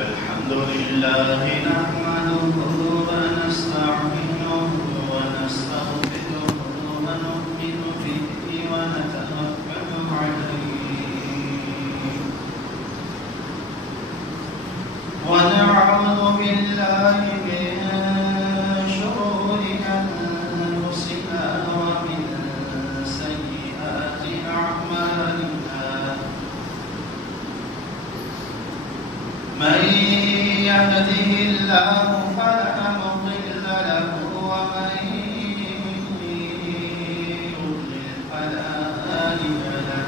الحمد لله نحمده ونستعينه ونستغفره ونؤمن به ونتوكل عليه ونعوذ بالله من شرور أنفسنا ومن سيئات أعمالنا من يهده الله فلا مضل له ومن يضلل فلا هادي له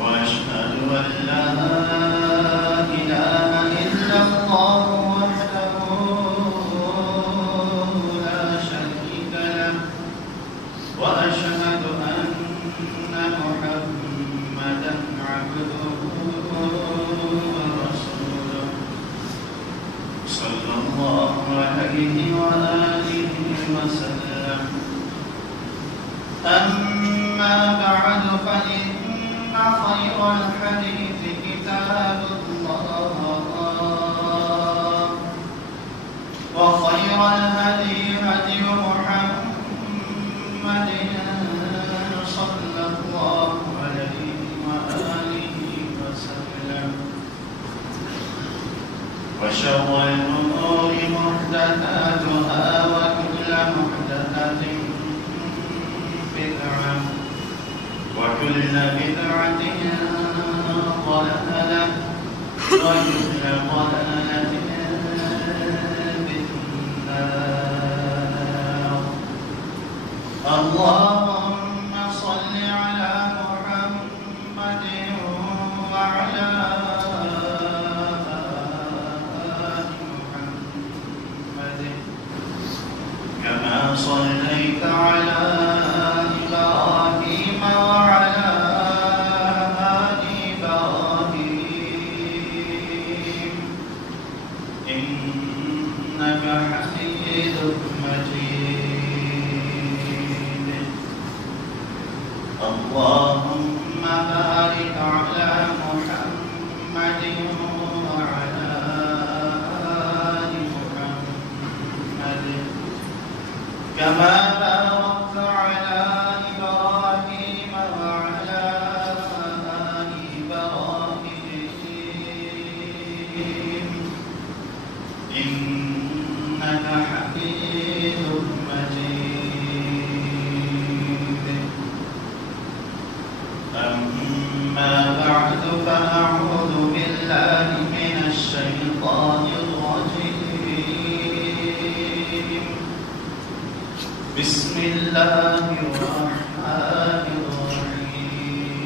وأشهد أن لا إله إلا الله وحده لا شريك له وأشهد أن محمدا عبده ورسوله صلى الله عليه وآله وسلم. أما بعد فإن خير الحديث كتاب الله وخير الهدي هدي محمد صلى الله عليه وآله وسلم وشر الأمور محدثاتها وكل محدثة بدعة وكل بدعة ضلالة وكل ضلالة في النار. اللهم صل على محمد وعلى آل محمد صليت على إبراهيم وعلى آل إبراهيم إنك حميد مجيد اللهم بارك على محمد وعلى آل محمد كما باركت على إبراهيم وعلى آل إبراهيم إنك حميد مجيد أما بعد فأعوذ بالله من الشيطان الرجيم بسم الله الرحمن الرحيم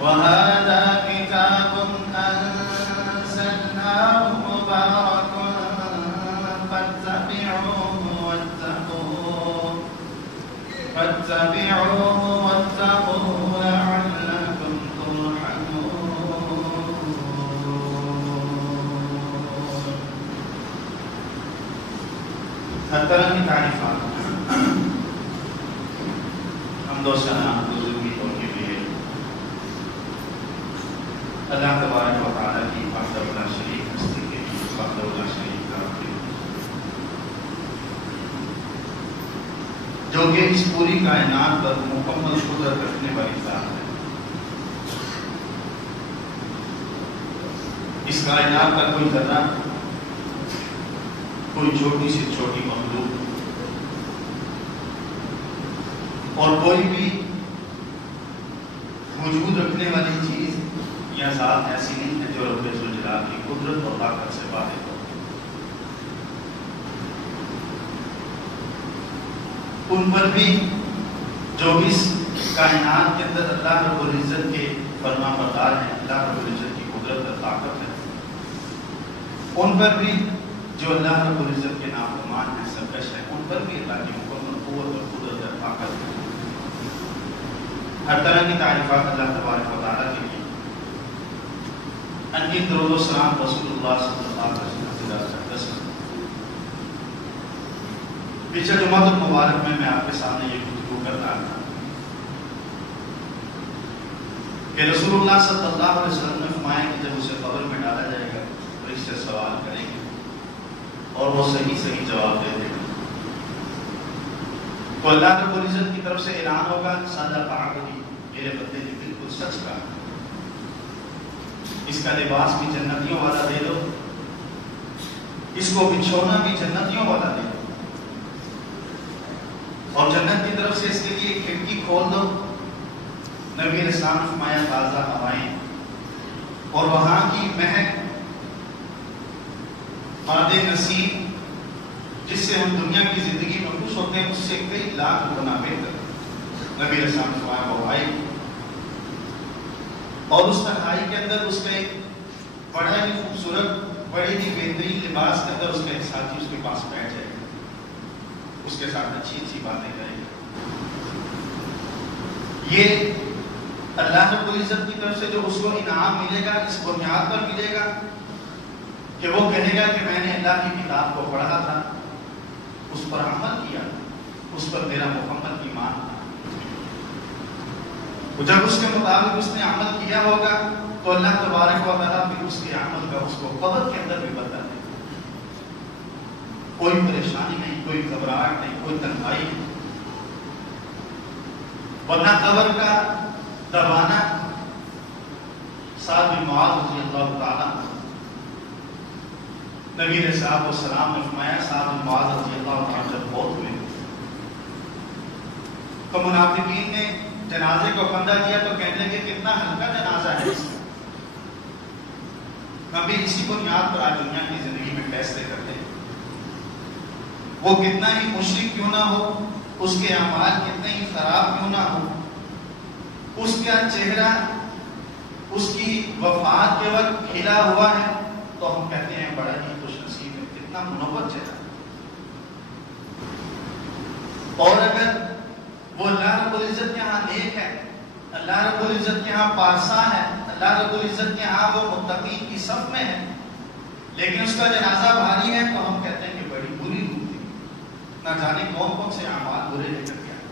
وهذا كتاب أنزلناه مبارك فاتبعوه واتقوه لعلكم ترحمون. ہر طرح کی تعریفات حمد و ثنا بزرگی کے لیے اللہ تبارک و تعالیٰ کی وحدہ لا شریک ہستی کے وحدہ لا شریک جو کہ اس پوری کائنات پر مکمل قدرت رکھنے والی ذات ہے. اس کائنات کا کوئی ذرہ، کوئی چھوٹی سے چھوٹی مخلوق اور کوئی بھی وجود رکھنے والی چیز یا ذات ایسی نہیں ہے جو رب ذوالجلال کی قدرت اور طاقت سے باہر ہو. ان پر بھی جو اس کائنات کے اندر اللہ رب العزت کے فرما بردار ہیں، اللہ رب العزت کی قدرت اور طاقت ہے، ان پر بھی جو اللہ رب العزت کے نافرمان ہیں، سرکش ہیں، ان پر بھی اللہ کی مکمل قوت اور قدرت اور طاقت ہے. ہر طرح کی تعریفات اللہ تبارک و تعالیٰ کے لیے. ان کی درود و سلام رسول اللہ صلی اللہ علیہ وسلم. پچھلے جمعہ المبارک میں آپ کے سامنے یہ گفتگو کر رہا تھا کہ رسول اللہ صلی اللہ علیہ وسلم نے فرمایا کہ جب اسے قبر میں ڈالا جائے گا تو اس سے سوال کریں گے اور وہ صحیح صحیح جواب دے دے گا. تو اللہ رب العزت کی طرف سے اعلان ہوگا صدق عبدی، میرے بندے نے بالکل سچ کہا، اس کا لباس بھی جنتیوں والا دے دو، اس کو بچھونا بھی جنتیوں والا دے دو، اور جنت کی طرف سے اس کے لیے کھڑکی کھول دو. نبی علیہ السلام نے فرمایا تازہ ہوائیں اور وہاں کی مہک ماد نصیب جس سے ہم دنیا کی زندگی میں خوش ہوتے ہیں اس سے کئی لاکھ گنا بہتر. نبی علیہ السلام نے فرمایا وہ آئی اور اس تنہائی کے اندر اس کا ایک بڑا ہی خوبصورت بڑی ہی بہترین لباس کے اندر اس کا ایک ساتھی اس کے پاس بیٹھ جائے گا، اس کے ساتھ اچھی اچھی باتیں کریں گے. یہ اللہ رب العزت کی طرف سے جو اس کو انعام ملے گا اس بنیاد پر ملے گا کہ وہ کہے گا کہ میں نے اللہ کی کتاب کو پڑھا تھا، اس پر عمل کیا، اس پر میرا مکمل ایمان تھا. جب اس کے مطابق اس نے عمل کیا ہوگا تو اللہ تبارک و تعالیٰ پھر اس کے عمل کا اس کو قبر کے اندر بھی بدلا دے گا. کوئی پریشانی نہیں، کوئی گھبراہٹ نہیں، کوئی تنہائی نہیں. ورنہ قبر کا دبانا سعد بن معاذ رضی اللہ تعالیٰ نبی علیہ السلام نے فرمایا سعد بن معاذ رضی اللہ تعالیٰ جب فوت ہوئے تو منافقین نے جنازے کو پندہ دیا تو کہنے لگے کتنا ہلکا جنازہ ہے اس کا. کبھی اسی بنیاد پر آج دنیا کی زندگی میں فیصلے کرتے ہیں. وہ کتنا ہی مشرک کیوں نہ ہو، اس کے اعمال کتنے ہی خراب کیوں نہ ہو، اس کا چہرہ اس کی وفات کے وقت کھلا ہوا ہے تو ہم کہتے ہیں بڑا ہی خوش نصیب ہے، کتنا منور چہرہ. اور اگر وہ اللہ رب العزت کے ہاں نیک ہے، اللہ رب العزت کے ہاں پارسا ہے، اللہ رب العزت کے ہاں وہ متقین کی صف میں ہے، لیکن اس کا جنازہ بھاری ہے، تو ہم کہتے ہیں کہ بڑی بری روح تھی، نہ جانے کون کون سے اعمال برے لے کر کے آئے۔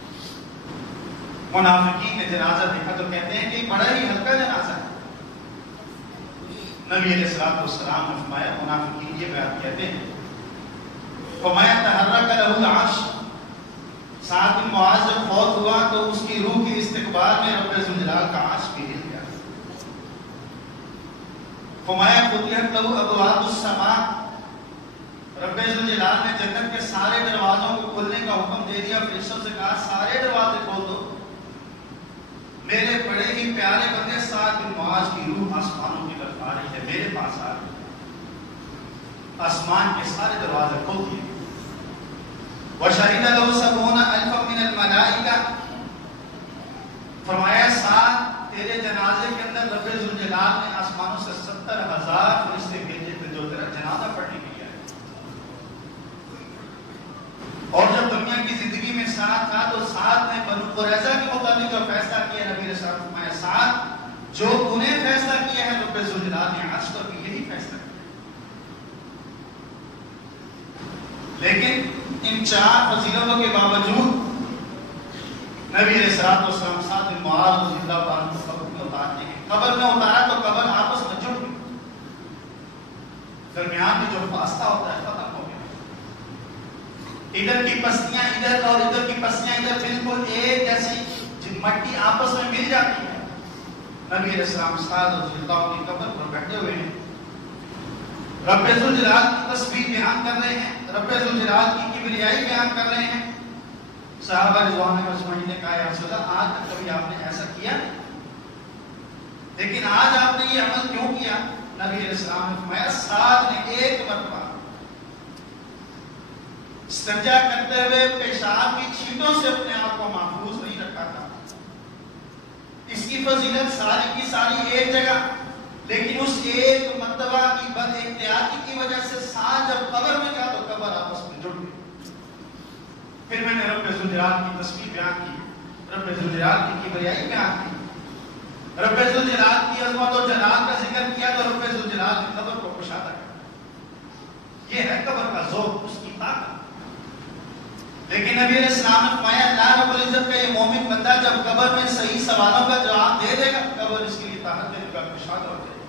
منافقین نے جنازہ دیکھا تو کہتے ہیں کہ بڑا ہی ہلکا جنازہ ہے۔ نبی علیہ السلام نے فرمایا، منافقین یہ بات کہتے ہیں، فرمایا تحرک لہ العرش، سعد بن معاذ جب فوت ہوا تو اس کی روح کے استقبال میں رب ذوالجلال کا عرش بھی ہل گیا۔ فرمایا فتحت لہ ابواب السماء، رب ذوالجلال نے جنت کے سارے دروازوں کو کھولنے کا حکم دے دیا، فرشتوں سے کہا سارے دروازے کھول دو، میرے بڑے ہی پیارے بندے سعد بن معاذ کی روح آسمانوں کی طرف آ رہی ہے، میرے پاس آ رہی ہے۔ آسمان کے سارے دروازے کھول دیے۔ وَشَهِدَ لَهُ سَبْعُونَ أَلْفًا مِنَ الْمَلَائِكَةِ، فرمایا سعد تیرے جنازے کے اندر رب ذوالجلال نے آسمانوں سے 70,000 فرشتے بھیجے تھے جو تیرا جنازہ پڑھنے کے لیے آئے۔ اور جب دنیا کی زندگی میں سعد تھا تو سعد نے بنو قریظہ کے متعلق جو فیصلہ کیا، نبی علیہ السلام نے فرمایا سعد جو تو نے فیصلہ کیا ہے رب ذوالجلال نے عرش پر بھی یہی فیصلہ کیا۔ لیکن ان 4 فضیلتوں کے باوجود نبی علیہ السلام سعد بن معاذ رضی اللہ عنہ کو قبر میں اتارتے ہیں۔ قبر میں اتارا تو قبر آپس میں جڑ گئی، درمیان میں جو فاصلہ ہوتا ہے ختم ہو گیا، ادھر کی پستیاں ادھر اور ادھر کی پستیاں ادھر بالکل ایک جیسی مٹی آپس میں مل جاتی ہے۔ نبی علیہ السلام سعد رضی اللہ عنہ کی قبر پر بیٹھے ہوئے ہیں، رب ذوالجلال کی تسبیح بیان کر رہے ہیں، رب ذوالجلال کی کبریائی بیان کر رہے ہیں۔ صحابہ رضوان اجمعین نے کہا یا رسول اللہ آج تک کبھی آپ نے ایسا کیا، لیکن آج آپ نے یہ عمل کیوں کیا؟ نبی علیہ السلام نے فرمایا سعد نے ایک مرتبہ استنجا کرتے ہوئے پیشاب کی چھینٹوں سے اپنے آپ کو محفوظ نہیں رکھا تھا۔ اس کی فضیلت ساری کی ساری ایک جگہ، لیکن اس ایک مرتبہ کی بد احتیاطی کی وجہ سے سعد جب قبر میں گیا تو قبر آپس میں جڑ گئی۔ پھر میں نے رب ذوالجلال کی تسبیح بیان کی، رب ذوالجلال کی کبریائی بیان کی، رب ذوالجلال کی عظمت و جلال کا ذکر کیا تو رب ذوالجلال نے قبر کو کشادہ کیا۔ یہ ہے قبر کا ذوق، اس کی طاقت۔ لیکن نبی علیہ السلام نے فرمایا اللہ رب العزت کا یہ مومن بندہ جب قبر میں صحیح سوالوں کا جواب دے دے گا، قبر اس کے لیے طاقت دینے کا کشادہ ہو جائے گا۔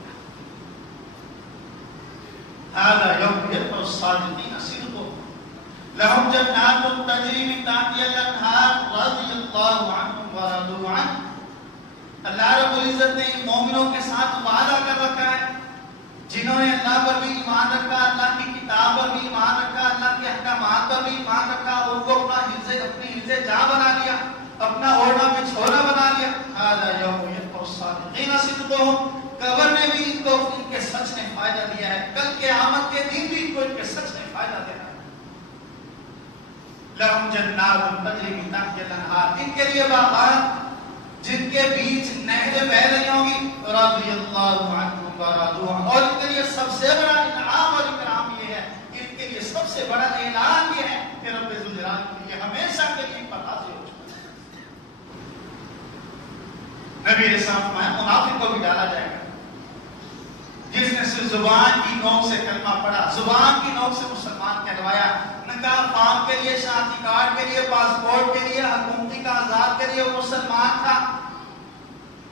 هذا يوم يرفع الصادقين صدقهم لهم جنات تجري من تحتها الانهار رضي الله عنهم ورضوا عنه۔ اللہ رب العزت نے ان مومنوں کے ساتھ وعدہ کر رکھا ہے جنہوں نے اللہ پر بھی ایمان رکھا، اللہ کی کتاب پر بھی ایمان رکھا، اللہ کے احکامات پر بھی ایمان رکھا، ان کو اپنی حفظ جاں بنا لیا، اپنا اوڑھنا بچھونا بنا لیا۔ هذا يوم يرفع الصادقين صدقهم، قبر نے بھی ان کو ان کے سچ نے فائدہ دیا ہے، کل قیامت کے دن بھی ان کو ان کے سچ نے فائدہ دینا ہے۔ لہم جنات تجری من تحتها الانہار، ان کے لیے باغات جن کے بیچ نہریں بہہ رہی ہوں گی، رضی اللہ عنہم ورضوا عنہ، اور ان کے لیے سب سے بڑا انعام اور اکرام یہ ہے، ان کے لیے سب سے بڑا اعلان یہ ہے کہ رب ذوالجلال کے لیے ہمیشہ کے لیے پتہ سے ہو چکا ہے۔ نبی علیہ السلام فرمایا منافق کو بھی ڈالا جائے گا جس نے صرف زبان کی نوک سے کلمہ پڑھا، زبان کی نوک سے مسلمان کہلوایا، نکاح فارم کے لیے، شناختی کارڈ کے لیے، پاسپورٹ کے لیے، حکومتی کاغذات کے لیے وہ مسلمان تھا،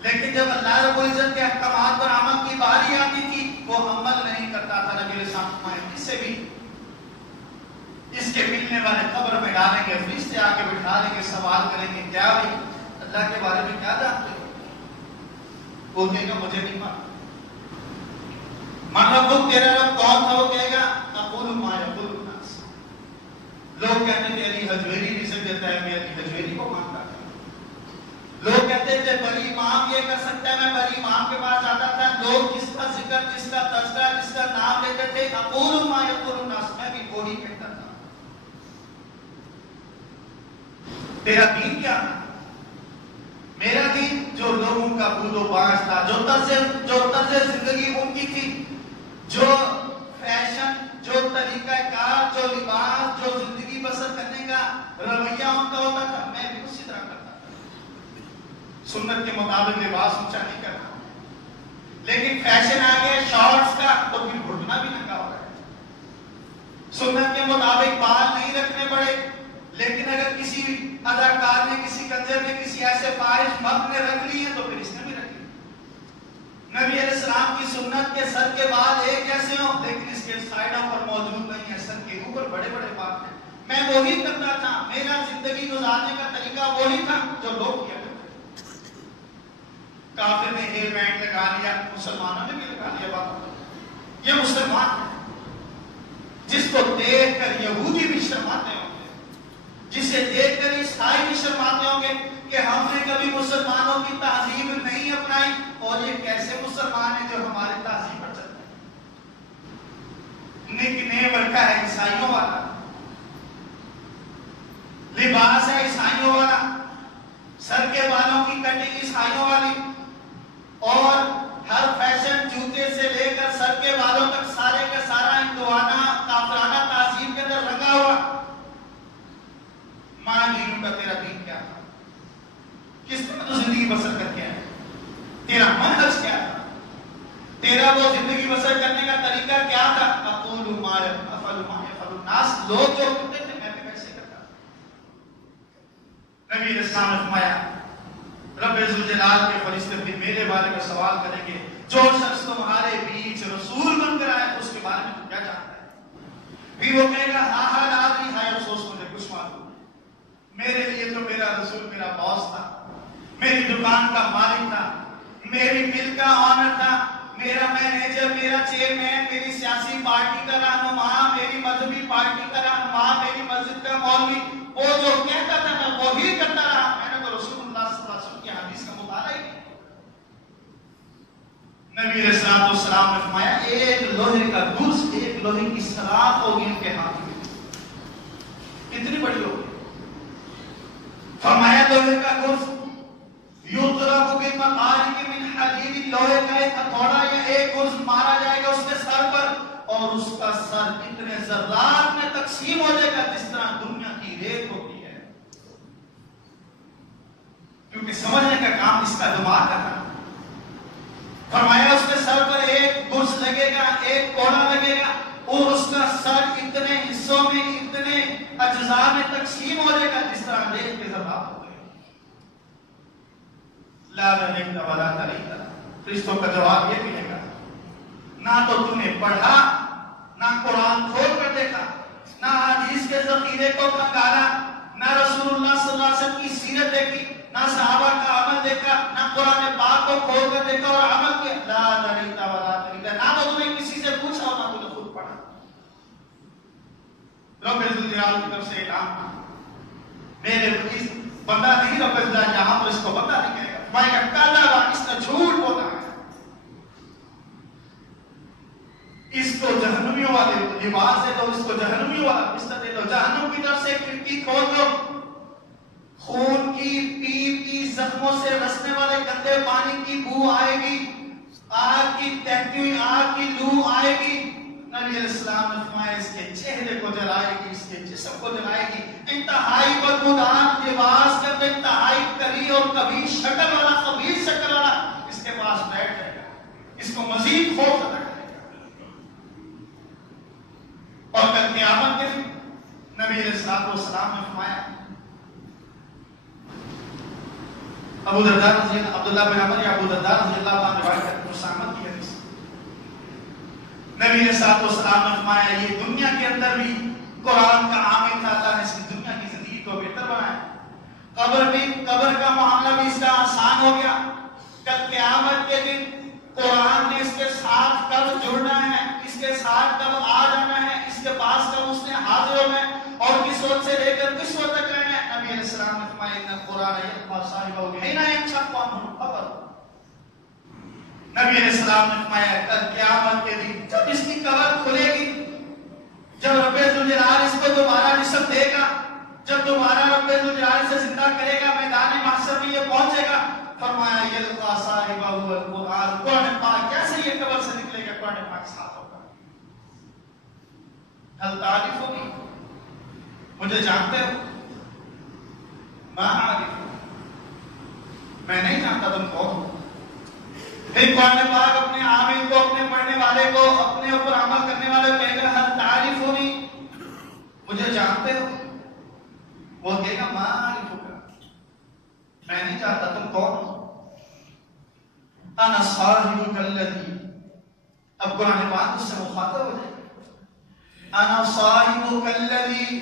لیکن جب اللہ رب العزت کے احکامات پر عمل کی باری آتی تھی وہ عمل نہیں کرتا تھا۔ نبی علیہ السلام فرمایا اسے بھی اس کے ملنے والے قبر میں ڈالیں گے، فرشتے آ کے بٹھا لیں گے، سوال کریں گے کیا بھائی اللہ کے بارے میں کیا جانتے ہو؟ وہ کہے گا مجھے نہیں معلوم۔ من ربک، تیرا رب کون تھا؟ وہ کہے گا اقول ما یقول الناس، لوگ کہتے تھے علی حجویری رزق دیتا ہے، میں علی حجویری کو مانتا تھا۔ لوگ کہتے تھے بڑی امام یہ کر سکتا ہے، میں بڑی امام کے پاس جاتا تھا۔ لوگ جس کا ذکر، جس کا تذکرہ، جس کا نام لیتے تھے اقول ما یقول الناس، میں بھی وہی کہتا تھا۔ تیرا دین کیا ہے؟ میرا دین جو لوگوں کا بود و باش تھا، جو طرز زندگی ان کی تھی، جو فیشن، جو طریقہ کار، جو لباس، جو زندگی بسر کرنے کا رویہ ان کا سنت کے مطابق لباس اونچا نہیں کرنا، لیکن فیشن آ گیا شارٹس کا تو پھر گھٹنا بھی ننگا ہو رہا ہے۔ سنت کے مطابق بال نہیں رکھنے پڑے، لیکن اگر کسی اداکار نے، کسی کنجر نے، کسی ایسے فاحش مرد نے رکھ لی ہے تو پھر اس نے بھی رکھ لی۔ نبی علیہ السلام کی سنت کے سر کے بال ایک ایسے ہوں لیکن اس کے سائڈوں پر موجود نہیں ہے، سر کے اوپر بڑے بڑے بال ہیں۔ میں وہی کرتا تھا، میرا زندگی گزارنے کا طریقہ وہی تھا جو لوگ کیا کرتے۔ کافر نے ہیئر بینڈ لگا لیا، مسلمانوں نے بھی لگا لیا بات، یہ مسلمان ہے جس کو دیکھ کر یہودی بھی شرماتے ہوں گے، جسے دیکھ کر عیسائی بھی شرماتے ہوں گے کہ ہم نے کبھی مسلمانوں کی تہذیب نہیں اپنائی، اور یہ کیسے مسلمان ہیں جو ہماری تہذیب پر چلتے ہیں۔ نک نیم رکھا ہے عیسائیوں والا، لباس ہے عیسائیوں والا، سر کے بالوں کی کٹنگ عیسائیوں والی، اور ہر فیشن جوتے سے لے کر سر کے بالوں تک سارے کا سارا ہندوانہ کافرانہ تہذیب کے اندر رنگا ہوا۔ ماں دینوں کا تیرا دین کیا تھا؟ کس طرح تو زندگی بسر کر کے آیا؟ تیرا منہج کیا تھا؟ تیرا وہ زندگی بسر کرنے کا طریقہ کیا تھا؟ اقول ما افعل ما يفعل الناس، لوگ جو کرتے تھے میں بھی ویسے کرتا تھا۔ نبی علیہ السلام نے فرمایا رب ذوالجلال کے فرشتے بھی میرے بارے میں سوال کریں گے، جو شخص تمہارے بیچ رسول بن کر آئے اس کے بارے میں کیا جانتا ہے؟ پھر وہ کہے گا ہاں ہاں نادری، ہائے افسوس مجھے کچھ معلوم نہیں، میرے لیے تو میرا رسول میرا باس تھا، میری دکان کا مالک تھا، میری مل کا آنر تھا، میرا مینیجر، میرا چیئرمین، میری سیاسی پارٹی کا رہنما، میری مذہبی پارٹی کا رہنما، میری مسجد کا مولوی، وہ جو کہتا تھا میں وہی کرتا رہا، میں نے تو رسول اللہ صلی اللہ علیہ وسلم کی حدیث کا مطالعہ ہی نہیں۔ نبی علیہ الصلوۃ والسلام نے فرمایا ایک لوہے کا گرز، ایک لوہے کی سلاخ ہوگی ان کے ہاتھ میں، کتنی بڑی ہوگی؟ فرمایا لوہے کا گرز یضرب بمقارن من حدید، لوہے کا ایک ہتھوڑا یا ایک گرز مارا جائے گا اس کے سر پر، اور اس کا سر اتنے ذرات میں تقسیم ہو جائے گا جس طرح دنیا کی ریت ہوتی ہے، کیونکہ سمجھنے کا کام اس کا دماغ کا تھا۔ فرمایا اس کے سر پر ایک گرز لگے گا، ایک کوڑا لگے گا، اور اس کا سر اتنے حصوں میں، اتنے اجزاء میں تقسیم ہو جائے گا جس طرح ریت کے ذرات ہو گئے۔ لا رحمت ولا تریت، فرشتوں کا جواب یہ ملے گا نہ تو تم نے پڑھا، نہ قرآن کھول کر دیکھا، نہ حدیث کے ذخیرے کو کنگالا، نہ رسول اللہ صلی اللہ علیہ وسلم کی سیرت دیکھی، نہ صحابہ کا عمل دیکھا، نہ قرآن پاک کو کھول کر دیکھا اور عمل کیا۔ لا رحمت ولا تریت، نہ تو تمہیں کسی سے پوچھا اور نہ تمہیں خود پڑھا۔ رب ذوالجلال کی طرف سے اعلان، میرے بندہ نہیں رب ذوالجلال یہاں تو اس کو بندہ نہیں کہے گا، میں کہا اس نے جھوٹ بولا ہے، اس کو جہنمیوں والے لباس دے دو، اس کو جہنمیوں والا بستر دے دو، جہنم کی طرف سے کھڑکی کھول دو، خون کی، پیپ کی، زخموں سے رسنے والے گندے پانی کی بو آئے گی، آگ کی تہتی ہوئی آگ کی لو آئے گی۔ نبی علیہ السلام نے فرمایا اس کے چہرے کو جلائے گی، اس کے جسم کو جلائے گی، انتہائی بدبودار لباس کے اندر انتہائی کری اور کبھی شکل والا، خبیث شکل والا اس کے پاس بیٹھ جائے گا، اس کو مزید خوف ادا کرے گا۔ اور کل قیامت کے دن نبی علیہ السلام نے فرمایا، ابو درداء رضی اللہ، عبداللہ بن عمر یا ابو درداء رضی اللہ عنہ روایت ہے، مسامت کی حدیث، نبی علیہ السلام نے فرمایا یہ دنیا کے اندر بھی قرآن کا عامل تھا، اللہ نے اس کی دنیا کی زندگی کو بہتر بنایا، قبر کا معاملہ بھی اس کا آسان ہو گیا، کل قیامت کے دن قرآن نے اس کے ساتھ کب جڑنا ہے، اس کے ساتھ کب آ جانا ہے، اس کے پاس کب اس نے حاضر ہونا ہے، اور کس وقت سے لے کر کس وقت تک رہنا ہے۔ نبی علیہ السلام نے فرمایا ان قرآن یتبع صاحبہ حین ینشق عنہ القبر، نبی علیہ السلام نے فرمایا کل قیامت کے دن جب اس کی قبر کھلے گی، جب رب ذوالجلال اس کو دوبارہ جسم دے گا، جب دوبارہ رب ذوالجلال سے زندہ کرے گا، میدان محشر میں یہ پہنچے گا، فرمایا یلقا صاحبہ القرآن، قرآن پاک کیسے یہ قبر سے نکلے گا، قرآن پاک ساتھ ہوگا۔ ہل تعریف ہوگی، مجھے جانتے ہو؟ میں عارف ہوں، میں نہیں جانتا تم کون ہو. پھر قرآن پاک اپنے عامل کو، اپنے پڑھنے والے کو، اپنے اوپر عمل کرنے والے کو کہے گا ہل تعریفونی، مجھے جانتے ہو؟ وہ کہے گا ما اعرفک، میں نہیں جانتا تم کون ہو. انا صاحبک الذی، اب قرآن پاک اس سے مخاطب ہو جائے. انا صاحبک الذی،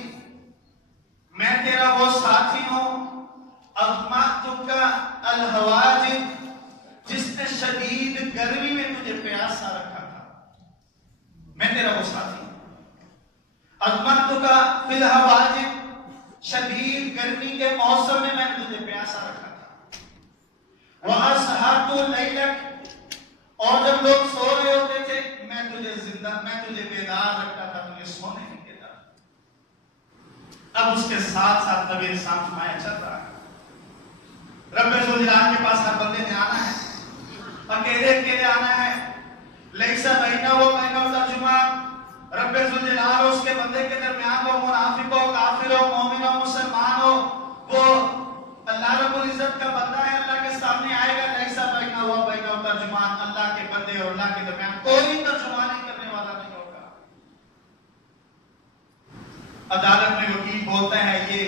میں تیرا وہ ساتھی ہوں، اغمأتک الحواجب، جس نے شدید گرمی میں تجھے پیاسا رکھا تھا. میں تیرا وہ ساتھی ہوں. اغمأتک فی الحواجب، شدید گرمی کے موسم میں نے تجھے پیاسا رکھا تھا. وَأَسْهَرْتُ لَيْلَكَ، اور جب لوگ سو رہے ہوتے تھے میں تجھے بیدار رکھتا تھا، تجھے سونے نہیں دیتا. اب اس کے ساتھ ساتھ نبی اسلام فرمایا چل رہا ہے. رب ذوالجلال کے پاس ہر بندے نے آنا ہے، اکیلے اکیلے آنا ہے. لیسا بینہ و بینہ ترجمان، رب ذوالجلال اس کے بندے کے درمیان وہ منافق ہو، کافر ہو، مومن ہو، مسلمان ہو، وہ اللہ رب العزت کا بندہ ہے، اللہ کے سامنے آئے گا. لیسا بینہ و بینہ ترجمان، اللہ کے بندے اور اللہ کے درمیان کوئی ترجمانی کرنے والا نہیں ہوگا. عدالت میں وکیل بولتا ہے، یہ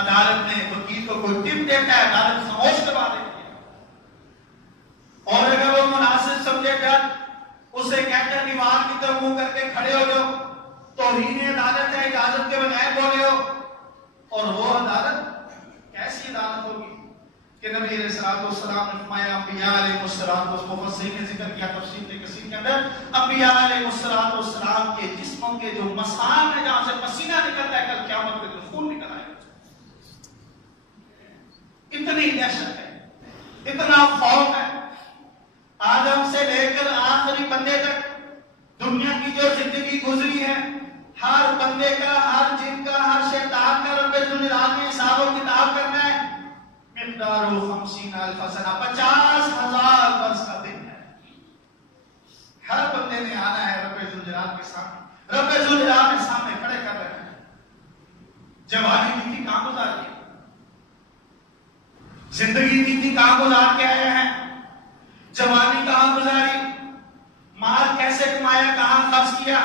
عدالت میں وکیل کو کوئی ٹپ دیتا ہے، عدالت خاموش کروا دیتی ہے. اور اگر وہ مناسب سمجھے جج اسے کہتا ہے دیوار کی طرف منہ کر کے کھڑے ہو جاؤ، توہین عدالت ہے، اجازت کے بغیر بولے ہو. اور وہ عدالت کیسی عدالت ہوگی کہ نبی علیہ الصلوۃ والسلام نے فرمایا، انبیاء علیہ الصلوۃ والسلام، مفسرین نے ذکر کیا تفسیر کثیر کے اندر، انبیاء علیہ الصلوۃ والسلام کے جسموں کے جو مسام ہیں جہاں سے پسینہ نکلتا ہے، کل قیامت کے دن خون نکل آئے گا. اتنی دہشت ہے، اتنا خوف ہے. آدم سے لے کر آخری بندے تک دنیا کی جو زندگی گزری ہے، ہر بندے کا، ہر جن کا، ہر شیطان کا رب ذوالجلال نے حساب و کتاب کرنا ہے. مقدار 50,000 سنہ، 50,000 برس کا دن ہے. ہر بندے نے آنا ہے رب ذوالجلال کے سامنے. رب ذوالجلال کے سامنے کھڑے کر رہے ہیں. جوانی کی تھی کہاں گزاری، زندگی کی تھی کہاں گزار کے آئے ہیں، جوانی کہاں گزاری، مال کیسے کمایا، کہاں خرچ کیا.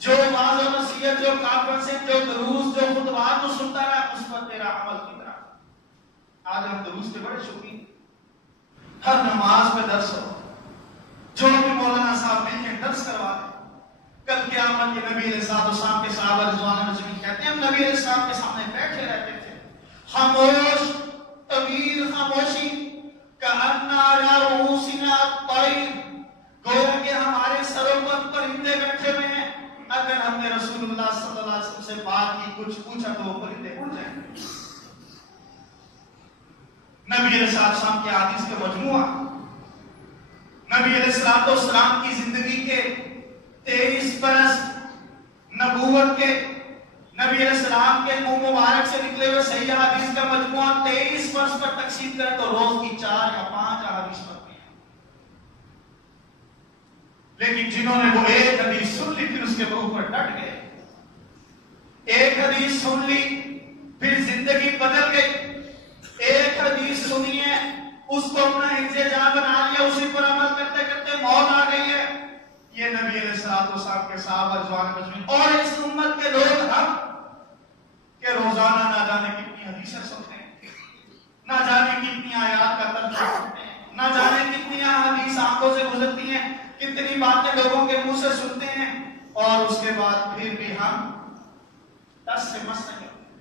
جو واعظ و نصیحت، جو کانفرنس، جو دروس، جو خطبات تو سنتا رہا، اس پر تیرا عمل کتنا. آج ہم دروس کے بڑے شوقین، ہر نماز میں درس ہو، جو بھی مولانا صاحب مل کے درس کروا دیں. کل قیامت کے نبی علیہ السلام کے صحابہ رضوان مجمعین کہتے ہیں ہم نبی علیہ السلام کے سامنے بیٹھے رہتے تھے، خاموش، طویل خاموشی، کأنَّ عَلَىٰ رُءُوسِنَا الطَّيْرُ، گویا کہ ہمارے سروں پر پرندے بیٹھے ہوئے ہیں. اگر ہم نے رسول اللہ صلی اللہ علیہ وسلم سے بات کی، کچھ پوچھا تو وہ پرندے اڑ جائیں گے. نبی علیہ السلام کی حدیث کا مجموعہ، نبی علیہ السلام کی زندگی کے 23 برس نبوت کے، نبی علیہ السلام کے منہ مبارک سے نکلے ہوئے صحیح حدیث کا مجموعہ 23 برس پر تقسیم کریں تو روز کی 4 یا 5 حدیث پڑھتے ہیں. لیکن جنہوں نے وہ ایک حدیث سن لی پھر اس کے اوپر ڈٹ گئے، ایک حدیث سن لی پھر زندگی بدل گئی. ایک حدیث سنی ہے، اس کو اپنا حفظ جان بنا لیا، اسی پر عمل کرتے کرتے موت آ گئی ہے. یہ نبی علیہ السلام کے صحابہ رضوان مجمعین اور اس امت کے لوگ ہم کہ روزانہ نہ جانے کتنی حدیثیں سنتے ہیں، نہ جانے کتنی آیات کا ترجمہ سنتے ہیں، نہ جانے کتنی حدیث آنکھوں سے گزرتی ہیں، کتنی باتیں لوگوں کے منہ سے سنتے ہیں، اور اس کے بعد پھر بھی ہم دس سے مس نہیں ہوتے.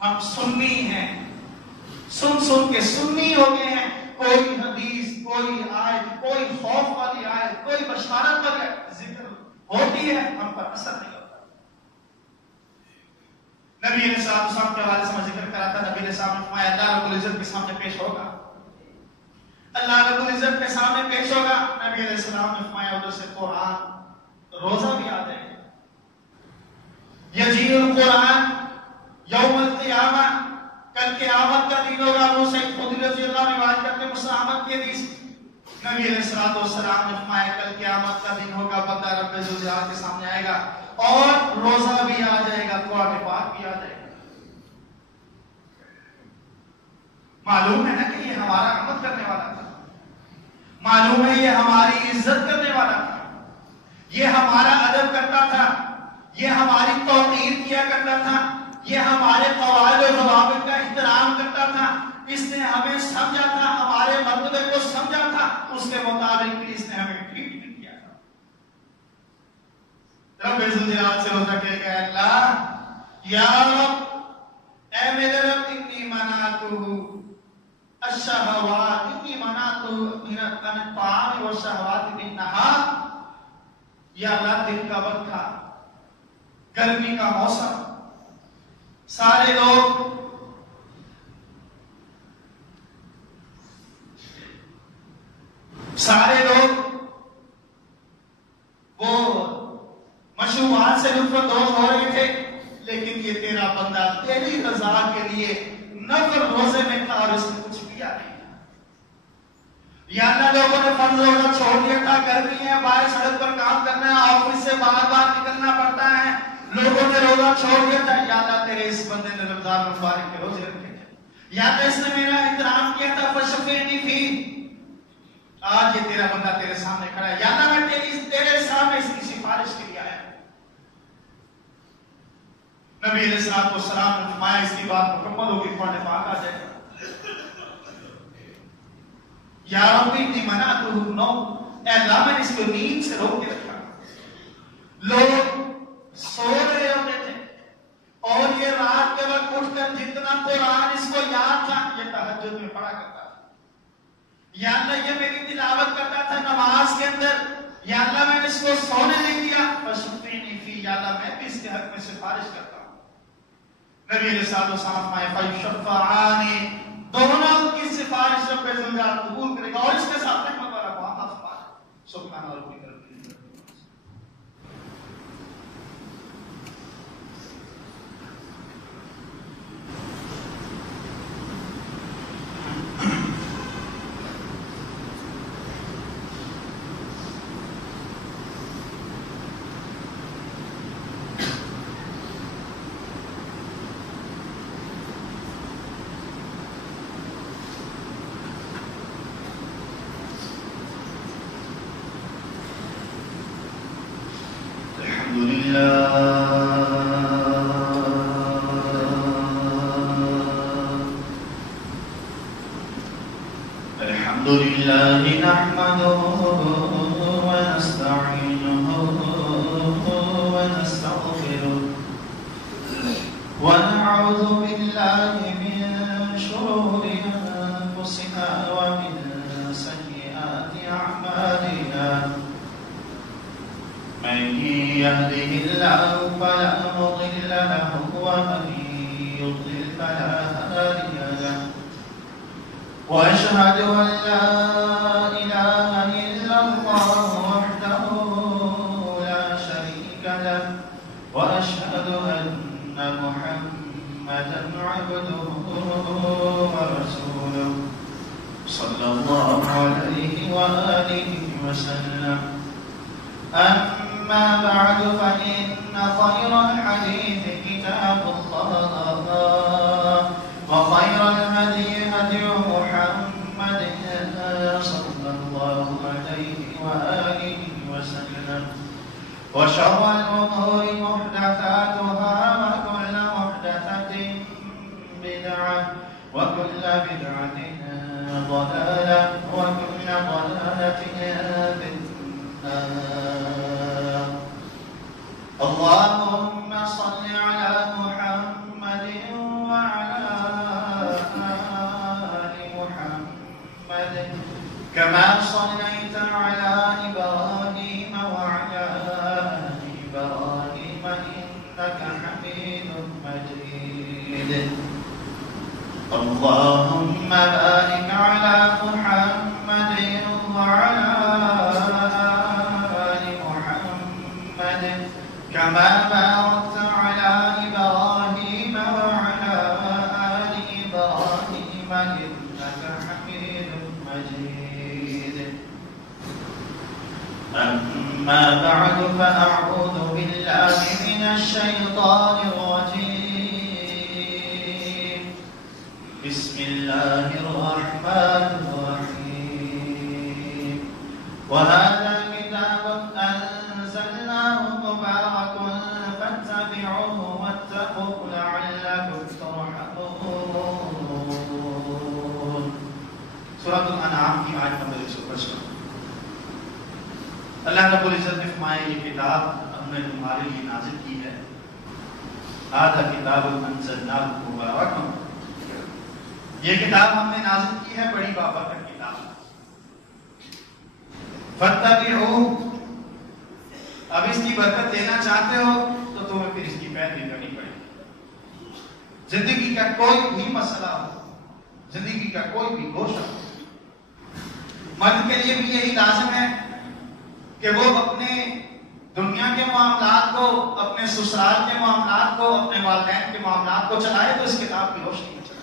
ہم سنی ہیں، سن کے سنی ہو گئے ہیں. کوئی حدیث، کوئی آیت، کوئی خوف والی آیت، کوئی بشارت والی ذکر ہوتی ہے، ہم پر اثر نہیں ہوتا. نبی علیہ السلام کے حوالے سے میں ذکر کرا تھا، نبی علیہ السلام نے فرمایا اللہ رب العزت کے سامنے پیش ہوگا، اللہ رب العزت کے سامنے پیش ہوگا. نبی علیہ السلام نے فرمایا ادھر سے قرآن، روزہ بھی آ جائے گا. یجیء القرآن یوم القیامہ، کل قیامت کا دن ہوگا. وہ سید خدری رضی اللہ عنہ روایت کرتے ہیں مسلم احمد کی حدیث، نبی علیہ السلام نے فرمایا کل قیامت کا دن ہوگا، بندہ رب ذوالجلال کے سامنے آئے گا اور روزہ بھی آ جائے گا، قرآن پاک بھی آ جائے گا. معلوم ہے نا کہ یہ ہمارا عمل کرنے والا تھا، معلوم ہے یہ ہماری عزت کرنے والا تھا، یہ ہمارا ادب کرتا تھا، یہ ہماری توقیر کیا کرتا تھا، یہ ہمارے قواعد و ضوابط کا احترام کرتا تھا، اس نے ہمیں سمجھا تھا، ہمارے مرتبے کو سمجھا تھا، اس کے مطابق بھی اس نے ہمیں ٹریٹ بھی کیا تھا۔ رب ذوالجلال سے ہوتا کہ اے اللہ، یا رب، اے میرے رب، انی منعتہ الشہوات، انی منعتہ من الطعام والشہوات بالنہار۔ یا اللہ، دن کا وقت تھا، گرمی کا موسم، سارے لوگ وہ مشروبات سے لطف اندوز ہو رہے تھے، لیکن یہ تیرا بندہ تیری رضا کے لیے نفل روزے میں تھا اور اس نے کچھ پیا نہیں تھا۔ یا اللہ، لوگوں نے فرض روزہ چھوڑ دیا تھا، گرمی ہے، باہر سڑک پر کام کرنا ہے، آفس سے بار بار نکلنا پڑتا ہے، لوگوں نے روزہ چھوڑ دیا تھا۔ یا اللہ، تیرے اس بندے نے رمضان مبارک کے روزے رکھے تھے، یا اللہ اس نے میرا احترام کیا تھا، فشفعنی فیہ۔ آج یہ تیرا بندہ تیرے سامنے کھڑا ہے، یا اللہ میں تیرے سامنے اس کی سفارش کے لیے آیا ہوں۔ نبی علیہ الصلوۃ والسلام نے فرمایا اس کی بات مکمل ہوگی، قرآن پاک آ جائے گا، یا ربی انی منعتہ النوم، اے اللہ میں نے اس کو نیند سے روک کے رکھا۔ لوگ سو رہے ہوتے تھے اور یہ رات کے وقت اٹھ کر جتنا قرآن اس کو یاد تھا یہ تہجد میں پڑھا کرتا تھا۔ یا اللہ یہ میری تلاوت کرتا تھا نماز کے اندر، یا اللہ میں نے اس کو سونے نہیں دیا، فشفعنی فیہ، یا اللہ میں بھی اس کے حق میں سفارش کرتا ہوں۔ نبی علیہ الصلوۃ والسلام فرمائے فیشفعان، دونوں کی سفارش رب ذوالجلال قبول کرے گا اور اس کے ساتھ رحمت والا معاملہ فرمائے۔ سبحان اللہ۔ الحمد لله نحمده ونستعينه ونستغفره ونعوذ بالله من شرور أنفسنا ومن سيئات أعمالنا، من يهده الله فلا مضل له ومن يضلل فلا هادي له، وأشهد أن لا إله إلا الله وحده لا شريك له، وأشهد أن محمدا عبده ورسوله صلى الله عليه وآله وسلم. أما بعد فإن خير الحديث كتاب الله، وخير الهدي هدي محمد صلى الله عليه وآله وسلم، وشر الأمور محدثاتها، وكل محدثة بدعة، وكل بدعة ضلالة، وكل ضلالة في النار. اللهم صل على محمد وعلى آل محمد كما صليت على إبراهيم وعلى آل إبراهيم إنك حميد مجيد. اللهم بارك على محمد وعلى آل محمد كما باركت على إبراهيم وعلى آل إبراهيم إنك حميد مجيد. أما بعد فأعوذ بالله من الشيطان الرجيم. بسم الله وَهَذَا كِتَابٌ أَنزَلْنَاهُ مُبَارَكٌ فَاتَّبِعُوهُ وَاتَّقُوا لَعَلَّكُمْ تُرْحَمُونَ۔ سورۃ الانعام کی آیت نمبر 155۔ اللہ رب العزت نے فرمایا یہ کتاب ہم نے تمہارے لیے نازل کی ہے، هَذَا كِتَابٌ أَنزَلْنَاهُ مُبَارَكٌ، یہ کتاب ہم نے نازل کی ہے بڑی بابرکت کتاب۔ فَاتَّبِعُوهُ، اب اس کی برکت لینا چاہتے ہو تو تمہیں پھر اس کی پیروی کرنی پڑے گی۔ زندگی کا کوئی بھی مسئلہ ہو، زندگی کا کوئی بھی گوشہ ہو، مرد کے لیے بھی یہی لازم ہے کہ وہ اپنے دنیا کے معاملات کو، اپنے سسرال کے معاملات کو، اپنے والدین کے معاملات کو چلائے تو اس کتاب کی روشنی میں چلائے،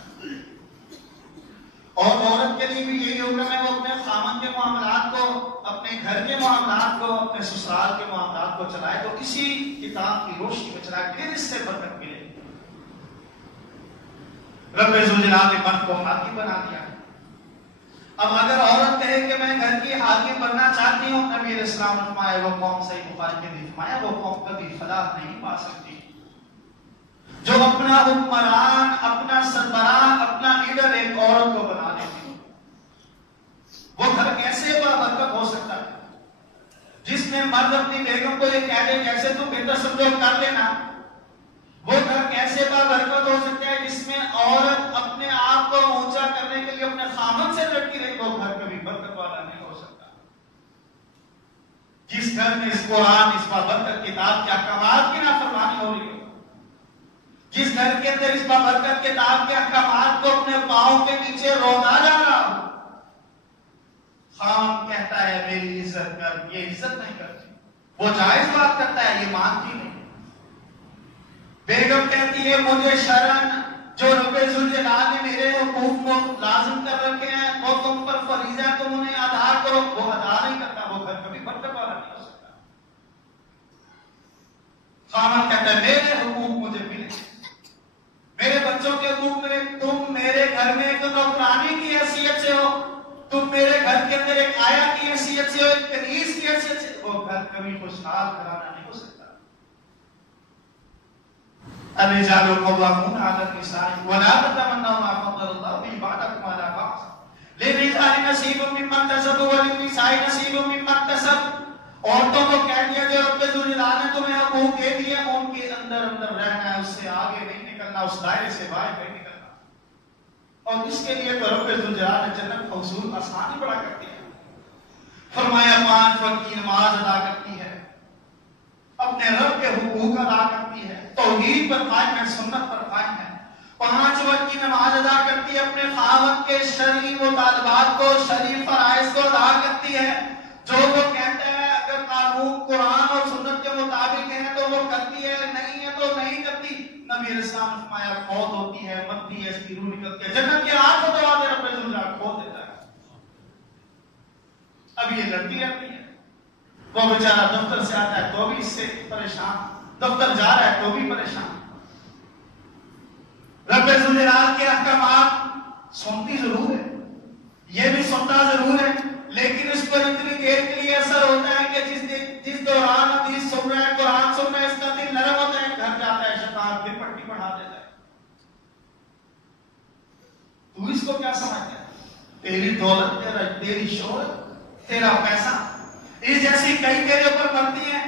اور عورت کے لیے بھی یہی حکم ہے وہ اپنے خامن کے معاملات کو، اپنے گھر کے معاملات کو، اپنے سسرال کے معاملات کو چلائے تو اسی کتاب کی روشنی میں چلائے، پھر اس سے برکت ملے۔ رب ذوالجلال نے مرد کو حاکم بنا دیا۔ اب اگر عورت کہے کہ میں گھر کی حاکم بننا چاہتی ہوں، نبی علیہ السلام نے فرمایا وہ قوم صحیح بخاری میں فرمایا وہ قوم کبھی فلاح نہیں پا سکتی جو اپنا حکمران، اپنا سربراہ، اپنا لیڈر ایک عورت کو بنا دیتی۔ وہ گھر کیسے بابرکت ہو سکتا ہے جس میں مرد اپنی بیگم کو یہ کہہ دے جیسے تو بہتر سمجھو کر لینا؟ وہ گھر کیسے بابرکت ہو سکتا ہے جس میں عورت اپنے آپ کو اونچا کرنے کے لیے اپنے خامن سے لڑتی رہی؟ وہ گھر کبھی برکت والا نہیں ہو سکتا۔ جس گھر میں اس قرآن، اس بابرکت کتاب کے احکامات کی نافرمانی ہو رہی ہو، جس گھر کے اندر اس بابرکت کتاب کے احکامات کو اپنے پاؤں کے نیچے روتا جا رہا ہو، خام کہتا ہے میری عزت کر، یہ عزت نہیں کرتی، وہ جائز بات کرتا ہے یہ مانتی نہیں، بیگم کہتی ہے مجھے شرن جو رب ذوالجلال نے میرے حقوق کو لازم کر رکھے ہیں وہ تم پر فریضہ ہے تم انہیں ادا کرو، وہ ادا نہیں کرتا، وہ گھر کبھی برکت والا نہیں ہو سکتا۔ خامن کہتا ہے میرے حقوق مجھے ملے، میرے بچوں کے حقوق ملے، تم میرے گھر میں ایک نوکرانی کی حیثیت سے ہو، تم میرے گھر کے اندر ایک آیا کی حیثیت سے ہو، ایک کنیز کی حیثیت سے، وہ گھر کبھی خوشحال گھرانہ نہیں ہو سکتا۔ الرجال قوامون علی النساء ولا تتمنوا ما فضل الله به بعضكم على بعض للرجال نصیب مما اکتسبوا وللنساء نصیب مما اکتسبن۔ عورتوں کو کہہ دیا جو رب ذوالجلال نے تمہیں حقوق دے دیے ان کے اندر اندر رہنا ہے، اس سے آگے نہیں نکلنا، اس دائرے سے باہر نہیں نکلنا، اور اس کے لیے تو رب ذوالجلال نے جنت کا حصول آسانی بڑا کر دیا۔ فرمایا 5 وقت کی نماز ادا کرتی ہے، اپنے رب کے حقوق ادا کرتی ہے، توحید پر قائم ہے، سنت پر قائم ہے، 5 وقت کی نماز ادا کرتی ہے، اپنے خاوند کے شرعی مطالبات کو، شرعی فرائض کو ادا کرتی ہے، جو وہ کہتا ہے اگر قانون قرآن اور سنت کے مطابق ہے تو وہ کرتی ہے، نہیں ہے تو نہیں کرتی۔ نبی علیہ السلام نے فرمایا موت ہوتی ہے، مرتی ہے، اس کی روح نکلتی ہے، جنت کے راز کو دروازے رب ذوالجلال کھول دیتا ہے۔ اب یہ لڑتی رہتی ہے، وہ بیچارہ دفتر سے آتا ہے تو بھی اس سے پریشان، دفتر جا رہا ہے تو بھی پریشان۔ رب ذوالجلال کے احکامات سنتی ضرور ہے، یہ بھی سنتا ضرور ہے، لیکن اس پر اتنی دیر کے لیے اثر ہوتا ہے کہ جس دوران حدیث سن رہا ہے، قرآن سن رہا ہے، اس کا دل نرم ہوتا ہے، گھر جاتا ہے شیطان پھر پٹی پڑھا دیتا ہے۔ تو اس کو کیا سمجھتا ہے؟ تیری دولت، تیری شہرت، تیرا پیسہ، اس جیسی کئی تیرے اوپر بنتی ہیں،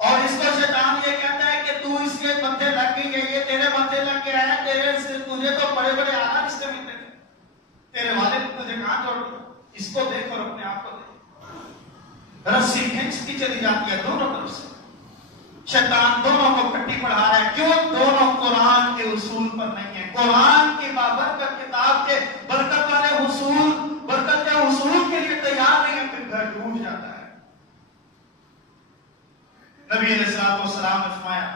اور اس کو شیطان یہ کہتا ہے کہ تو اس کے متھے لگ گئی ہے، یہ تیرے متھے لگ گیا ہے، تیرے سے تجھے تو بڑے بڑے اعلیٰ رشتے ملتے تھے، تیرے والد نے تجھے کہاں چھوڑ دیا، اس کو دیکھ اور اپنے آپ کو دیکھ۔ رسی کھینچتی چلی جاتی ہے دونوں طرف سے، شیطان دونوں کو پٹی پڑھا رہا ہے، کیوں؟ دونوں قرآن کے اصول پر نہیں ہیں، قرآن کی بابرکت کتاب کے برکت والے حصول، برکت کے حصول کے لیے تیار نہیں ہے، پھر گھر ٹوٹ جاتا ہے۔ نبی علیہ السلام نے فرمایا،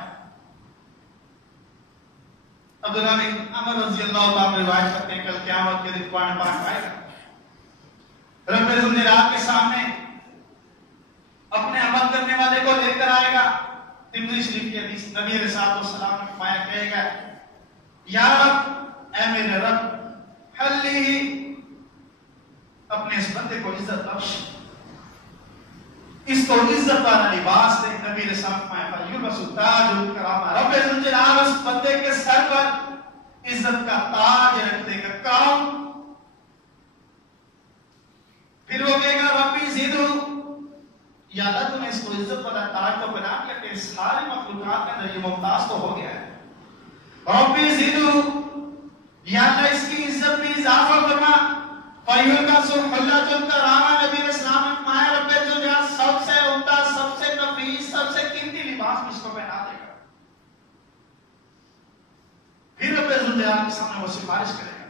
عبداللہ بن عمر رضی اللہ تعالیٰ روایت کرتے ہیں کل قیامت کے دن قرآن پاک آئے گا، رب ذوالجلال کے سامنے اپنے عمل کرنے والے کو لے کر آئے گا۔ ترمذی شریف کی حدیث، نبی علیہ السلام نے فرمایا کہے گا یا رب، اے میرے رب، حلی اپنے اس بندے کو عزت بخش، اس کو عزت والا لباس دے. نبی علیہ السلام فرمایا یلبس تاج الکرامہ، رب ذوالجلال اس بندے کے سر پر عزت کا تاج رکھ دے گا. کام پھر وہ کہے گا ربی زدو، یا اللہ تم نے اس کو عزت والا تاج تو بنا دیا کہ ساری مخلوقات کے اندر یہ ممتاز تو ہو گیا ہے. ربی زدو، یا اللہ اس کی عزت میں اضافہ فرما. فیول کا سلحلۃ الکرامہ، نبی علیہ السلام نے فرمایا رب ذوالجلال سب سے عمدہ، سب سے نفیس، سب سے قیمتی لباس اس کو پہنا دے گا. پھر رب ذوالجلال کے سامنے وہ سفارش کرے گا،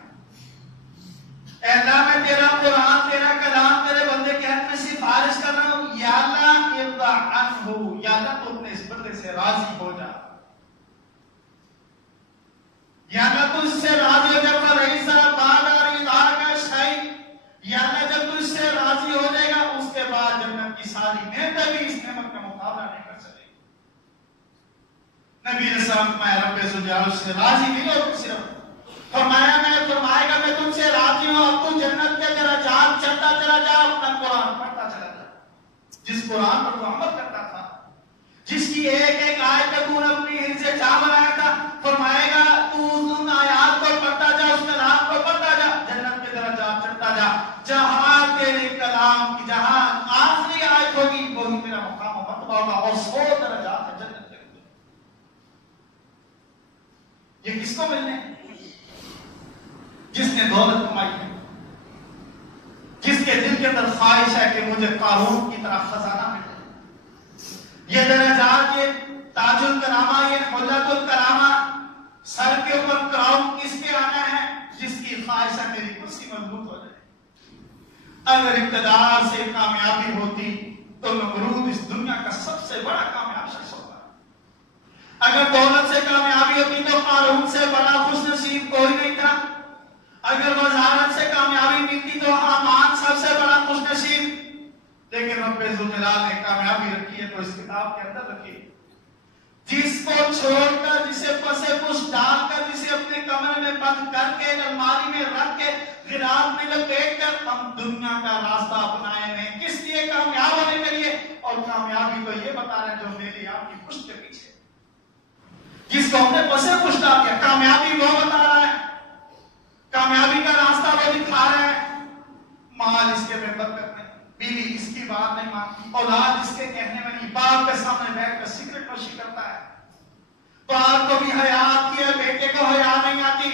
اے اللہ میں تیرا قرآن، تیرا کلام تیرے بندے کے حق میں سفارش کر رہا ہوں، یا اللہ ارضا عنہ، یا اللہ تو اپنے اس بندے سے راضی ہو جا، یا اللہ تو اس سے راضی ہو جا. فَلَيْسَ بَعْدَ رِضَاكَ شَيْءٌ، یا اللہ جب تو اس سے راضی ہو جائے گا اس کے بعد جنت کی ساری نعمتیں بھی اس نعمت کا مقابلہ نہیں کر سکے. نبی علیہ السلام فرمایا رب ذوالجلال سے راضی نہیں ہو، صرف فرمایا فرمائے گا میں تم سے راضی ہوں، اب تو جنت کے درجات چلتا چلا جا، اپنا قرآن پڑھتا چلا جا. جس قرآن پر تو عمل کرتا تھا، جس کی ایک ایک آیت کو تو نے اپنی حفظ جا بنایا تھا، فرمائے گا تو ان آیات کو پڑھتا جا، اس کلام کو پڑھتا جا، جنت کے درجات چڑھتا جا. جہاں تیرے کلام کی جہاں آخری آیت ہوگی وہی تیرا مقام و مرتبہ ہوگا، اور 100 درجات ہے جنت کے اندر. یہ کس کو ملنے؟ جس نے دولت کمائی ہے، جس کے دل کے اندر خواہش ہے کہ مجھے قارون کی طرح خزانہ مل جائے. یہ درجات، یہ تاج الکرامہ، یہ حلت الکرامہ، سر کے اوپر کراؤن کس کے آنا ہے؟ جس کی خواہش ہے میری کرسی مضبوط ہو جائے. اگر اقتدار سے کامیابی ہوتی تو نمرود اس دنیا کا سب سے بڑا کامیاب شخص ہوتا. اگر دولت سے کامیابی ہوتی تو قارون سے بڑا خوش نصیب کوئی نہیں تھا. اگر وزارت سے کامیابی ملتی تو حامان سب سے بڑا خوش نصیب. لیکن رب ذوالجلال نے کامیابی رکھی ہے تو اس کتاب کے اندر رکھی ہے. جس کو چھوڑ کر، جسے پسے پش ڈال کر، جسے اپنے کمرے میں بند کر کے، الماری میں رکھ کے، غلاف میں لپیٹ کر ہم دنیا کا راستہ اپنائے ہیں. کس لیے؟ کامیاب ہونے کے لیے. اور کامیابی تو یہ بتا رہے ہیں جو میری آپ کی پشت کے پیچھے، جس کو ہم نے پسے پش ڈال دیا، کامیابی وہ بتا رہا ہے، کامیابی کا راستہ وہ دکھا رہا ہے. مال اس کے میں برکت نہیں، بیوی اس کی بات نہیں مانتی، اولاد اس کے کہنے میں نہیں، باپ کے سامنے بیٹھ کر سگریٹ نوشی کرتا ہے، باپ کو بھی حیا آتی ہے، بیٹے کو حیا نہیں آتی.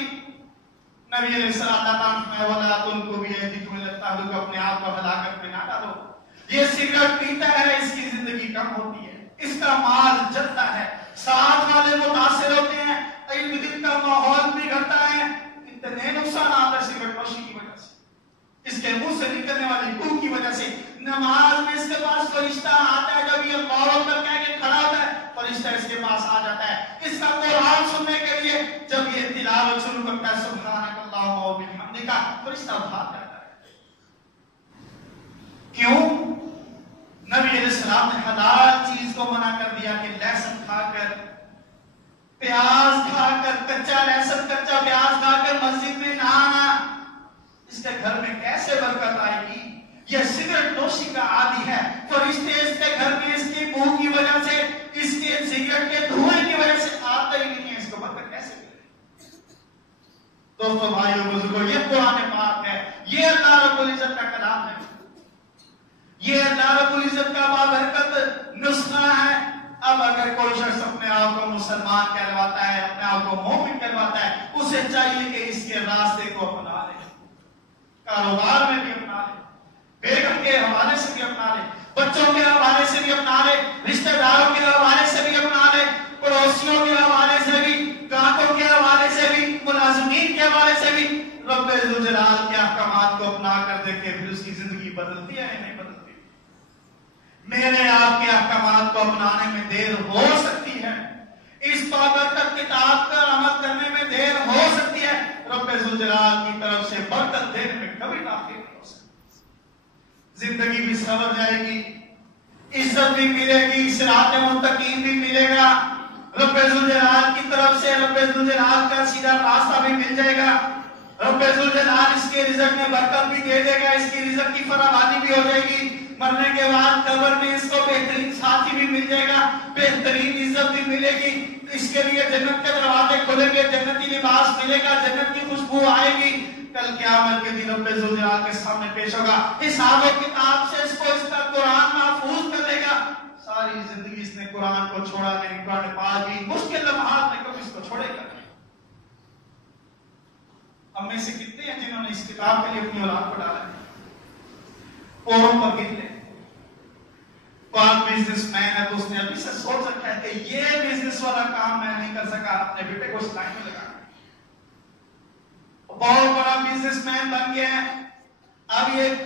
نبی علیہ السلام نے ولا تلقوا بأيديكم إلى التهلكة، اپنے آپ کو ہلاکت میں نہ ڈالو. یہ سگریٹ پیتا ہے، اس کی زندگی کم ہوتی ہے، اس کا مال جلتا ہے، ساتھ والے متاثر ہوتے ہیں، ارد گرد کا ماحول بگڑتا ہے. اتنے نقصانات ہیں سگریٹ نوشی کی وجہ سے، اس کے منہ سے نکلنے والی بو کی وجہ سے. نماز میں اس کے پاس فرشتہ آتا ہے، جب یہ اللہ اکبر کہہ کے کھڑا ہوتا ہے فرشتہ اس کے پاس آ جاتا ہے. اس کا قرآن سننے کے لیے جب یہ تلاوت شروع کرتا ہے سبحانک اللہم و بحمدک، فرشتہ بھاگ جاتا ہے. کیوں؟ نبی علیہ السلام نے حلال چیز کو منع کر دیا کہ لہسن کھا کر، پیاز کھا کر، کچا لہسن کچا پیاز کھا کر مسجد میں نہ آنا. اس کے گھر میں کیسے برکت آئے گی؟ یہ سگریٹ نوشی کا عادی ہے. فرشتے اس کے گھر میں اس کی بو کی وجہ سے، اس کے سگریٹ کے دھوئیں کی وجہ سے آتے ہی نہیں ہے. اس کو برکت کیسے ملے؟ دوستو، بھائیو، بزرگو، یہ قرآن پاک ہے، یہ اللہ رب العزت کا کلام ہے، یہ اللہ رب العزت کا بابرکت نسخہ ہے. اب اگر کوئی شخص اپنے آپ کو مسلمان کہلواتا ہے، اپنے آپ کو مومن کہلواتا ہے، اسے چاہیے کہ اس کے راستے کو اپنا لے، کاروبار میں بھی اپنا لے، بیگم کے حوالے سے بھی اپنا لے، بچوں کے حوالے سے بھی اپنا لے، رشتہ داروں کے حوالے سے بھی اپنا لے، پڑوسیوں کے حوالے سے بھی، گاہکوں کے حوالے سے بھی، ملازمین کے حوالے سے بھی. رب ذوالجلال کے احکامات کو اپنا کر دیکھے پھر اس کی زندگی بدلتی ہے یا نہیں بدلتی. میرے آپ کے احکامات کو اپنانے میں دیر ہو سکتی ہے، اس بابرکت کتاب پر عمل کرنے میں دیر ہو سکتی ہے، رب ذوالجلال کی طرف سے برکت دینے میں کبھی تاخیر نہیں ہو سکتی. زندگی بھی سنور جائے گی، عزت بھی ملے گی، صراط مستقیم بھی ملے گا، رب ذوالجلال کی طرف سے رب ذوالجلال کا سیدھا راستہ بھی مل جائے گا. رب ذوالجلال اس کے رزق میں برکت بھی دے دے گا، اس کی رزق کی فراوانی بھی ہو جائے گی. مرنے کے بعد قبر میں اس کو بہترین ساتھی بھی مل جائے گا, بہترین عزت بھی ملے گی, اس کے لیے جنت کے دروازے کھلیں گے, جنتی لباس ملے گا, جنت کی خوشبو آئے گی. کل قیامت کے دن رب ذوالجلال کے سامنے پیش ہوگا, حساب و کتاب سے اس کو اس کا قرآن محفوظ کر لے گا. ساری زندگی اس نے قرآن کو چھوڑا نہیں, قرآن پاک کی مشکل لمحات میں کبھی اس کو چھوڑے گا. ہم میں سے کتنے ہیں جنہوں نے اس کتاب کے لیے اپنی اولاد کو ڈالا ہے؟ اوروں پر کتنے پاک بزنس مین ہے تو اس نے ابھی سے سوچ رکھا ہے کہ یہ بزنس والا کام میں نہیں کر سکا, اپنے بیٹے کو اس لائن میں لگا. بہت بڑا بزنس مین بن گیا ہے, اب یہ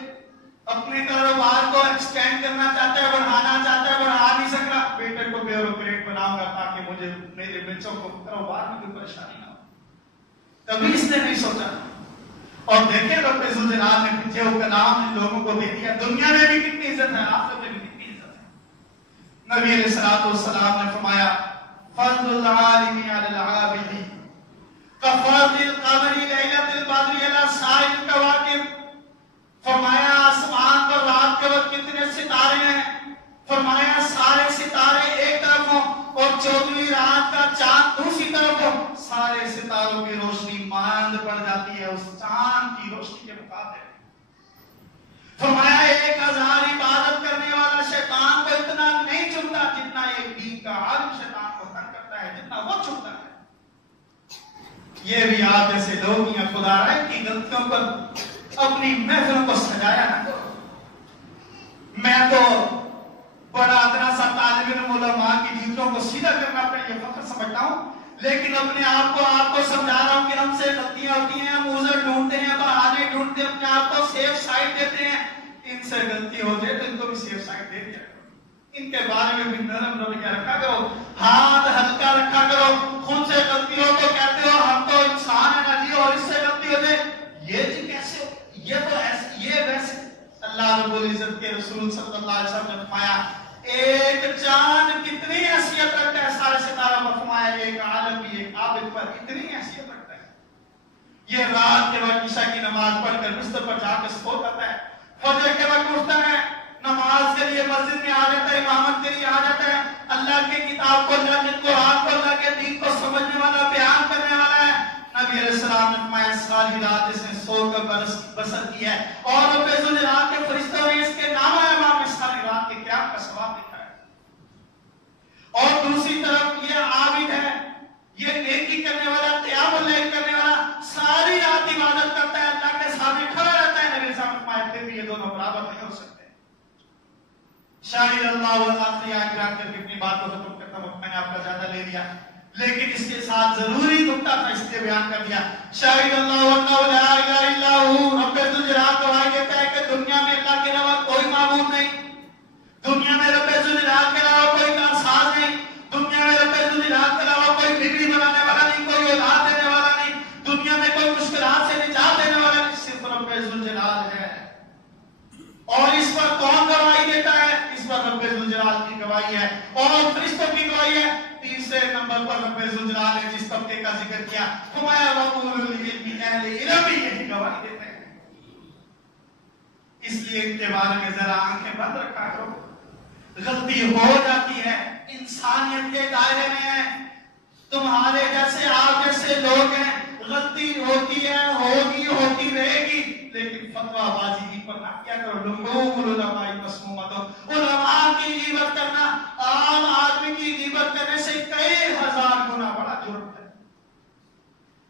اپنے کاروبار کو ایکسٹینڈ کرنا چاہتا ہے, بڑھانا چاہتا ہے, بڑھا نہیں سک رہا. بیٹے کو بیوروکریٹ بناؤں گا تاکہ مجھے میرے بچوں کو کاروبار میں کوئی پریشانی نہ ہو. کبھی اس نے نہیں سوچا. اور دیکھیں رب ذوالجلال نے پیچھے وہ کلام ان لوگوں کو دے دیا. دنیا میں بھی کتنی عزت ہے, آخرت میں بھی کتنی عزت ہے. نبی علیہ الصلوۃ والسلام نے فرمایا فضل العالم علی العابد کفضل القمر لیلۃ البدر علی سائر الکواکب. فرمایا آسمان پر رات کے وقت کتنے ستارے ہیں, فرمایا سارے ستارے ایک طرف ہوں اور 14ویں رات کا چاند دوسری طرف ہو, سارے ستاروں کی روشنی ماند پڑ جاتی ہے اس چاند کی روشنی کے مقابلے. فرمایا 1000 عبادت کرنے والا شیطان کو اتنا نہیں چنتا جتنا ایک دین کا عالم شیطان کو تنگ کرتا ہے, جتنا وہ چنتا ہے. یہ بھی آپ جیسے لوگ یا خدا رائے کی غلطیوں پر اپنی محفلوں کو سجایا نہ کرو. میں تو بڑا اتنا سا طالب علم علماء کی جوتوں کو سیدھا کرنا اپنے لیے فخر سمجھتا ہوں, لیکن اپنے آپ کو سمجھا رہا ہوں کہ ہم سے غلطیاں ہوتی ہیں, ہم عذر ڈھونڈتے ہیں, بہانے ڈھونڈتے ہیں, اپنے آپ کو سیف سائڈ دیتے ہیں. ان سے غلطی ہو جائے تو ان کو بھی سیف سائڈ دے دیا کرو. ان کے بارے میں بھی نرم رویہ رکھا کرو, ہاتھ ہلکا رکھا کرو. خود سے غلطی ہو تو کہتے ہو ہم تو انسان ہیں نا جی, اور اس سے غلطی ہو جائے یہ جی کیسے, یہ تو ایسے, یہ ویسے. اللہ رب العزت کے رسول صلی اللہ علیہ وسلم نے فرمایا ایک چاند کتنی حیثیت رکھتا ہے سارے ستاروں پر, فرمایا ایک عالم بھی ایک عابد پر اتنی حیثیت رکھتا ہے. یہ رات کے وقت عشاء کی نماز پڑھ کر بستر پر جا کے سو جاتا ہے, فجر کے وقت اٹھتا ہے, نماز کے لیے مسجد میں آ جاتا ہے, امامت کے لیے آ جاتا ہے, اللہ کی کتاب کو, اللہ کے قرآن کو, اللہ کے دین کو سمجھنے والا, بیان کرنے والا ہے. نبی علیہ السلام نے فرمایا ساری رات جس نے سو کر بسر کی ہے اور رب ذوالجلال کے فرشتوں نے اس کے نام امام میں ساری رات کے قیام کا ثواب لکھا ہے. اور دوسری طرف یہ عابد ہے, یہ نیکی کرنے والا, قیام اللیل کرنے والا, ساری رات عبادت کرتا ہے, اللہ کے سامنے کھڑا رہتا ہے. نبی علیہ السلام نے فرمایا پھر بھی یہ دونوں برابر نہیں ہو سکتے. شاہد اللہ والآخری آیت بیان کر کے اپنی بات کو ختم کرتا ہوں. میں نے آپ کا زیادہ لے لیا, لیکن اس کے ساتھ ضروری نکتہ تھا اس لیے بیان کر دیا. شاہد اللہ وانہ لا الہ الا ہو, رب ذوالجلال گواہی دیتا ہے کہ دنیا میں اللہ کے علاوہ کوئی معبود نہیں, دنیا میں رب ذوالجلال کے علاوہ کوئی کارساز نہیں, دنیا میں رب ذوالجلال کے علاوہ کوئی بگڑی بنانے والا نہیں, کوئی اولاد دینے والا نہیں, دنیا میں کوئی مشکلات سے نجات دینے والا نہیں, صرف رب ذوالجلال ہے. اور اس پر کون گواہی دیتا ہے؟ اس پر رب ذوالجلال کی گواہی ہے اور فرشتوں کی گواہی ہے. تیسرے نمبر پر رب ذوالجلال نے جس طبقے کا ذکر کیا, فرمایا وَقُولُ لِلْعِلْمِ اہل علم بھی یہی گواہی دیتے ہیں. اس لیے ان کے بارے میں ذرا آنکھیں بند رکھا کرو. غلطی ہو جاتی ہے, انسانیت کے دائرے میں ہے, تمہارے جیسے آپ جیسے لوگ ہیں, غلطی ہوتی ہے, ہوگی, ہوتی رہے گی, لیکن فتویٰ بازی کی پر نہ کیا کرو. لُمُومُ العلماء مسمومۃ, علماء کی غیبت کرنا عام آدمی کی غیبت کرنے سے کئی ہزار گنا بڑا جرم ہے.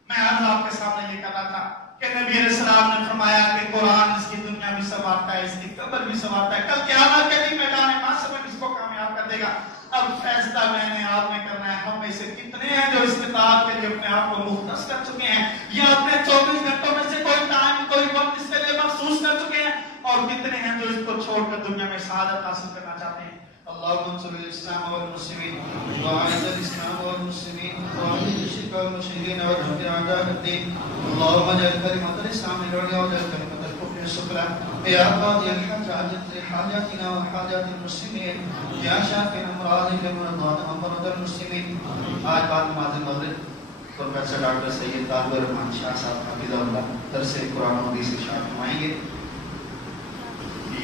میں آج آپ کے سامنے یہ کہنا تھا کہ نبی علیہ السلام نے فرمایا کہ قرآن اس کی دنیا بھی سنوارتا ہے, اس کی قبر بھی سنوارتا ہے, کل قیامت کے دن میدان محشر میں اس کو کامیاب کر دے گا. اب فیصلہ میں نے آپ نے کرنا ہے. ہم میں سے کتنے ہیں جو اس کتاب کے لیے اپنے آپ کو مختص کر چکے ہیں, یا اپنے 24 گھنٹوں میں سے کوئی ٹائم, کوئی وقت اس کے لیے مخصوص کر چکے ہیں, اور کتنے ہیں جو اس کو چھوڑ کر دنیا میں سعادت حاصل کرنا چاہتے ہیں. اللهم انصر الاسلام والمسلمين واعز الاسلام والمسلمين واذل الشرك والمشركين ودمر اعداء الدين. اللهم اجعل كلمة الاسلام العليا واجعل كلمة الكفر السفلى. يا قاضي الحاج عجل حاجاتنا وحاجات المسلمين, يا شافي الامراض لمرضانا ومرضى المسلمين. آج بعد نماز مغرب پروفیسر ڈاکٹر سید طالب الرحمان شاہ صاحب حفظہ اللہ درس قرآن و حدیث ارشاد فرمائیں گے.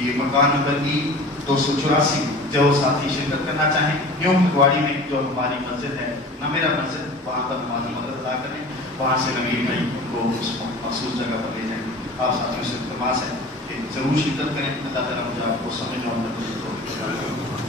یہ مکان نمبر E284 جو ساتھی شرکت کرنا چاہیں یوں پھگواڑی میں جو ہماری مسجد ہے نمیرا مسجد وہاں پر نماز مغرب ادا کریں وہاں سے نبی بھائی ان کو اس مخصوص جگہ پر لے جائیں آپ ساتھیوں سے التماس ہے کہ ضرور شرکت کریں اللہ تعالیٰ مجھے آپ کو سمجھ اور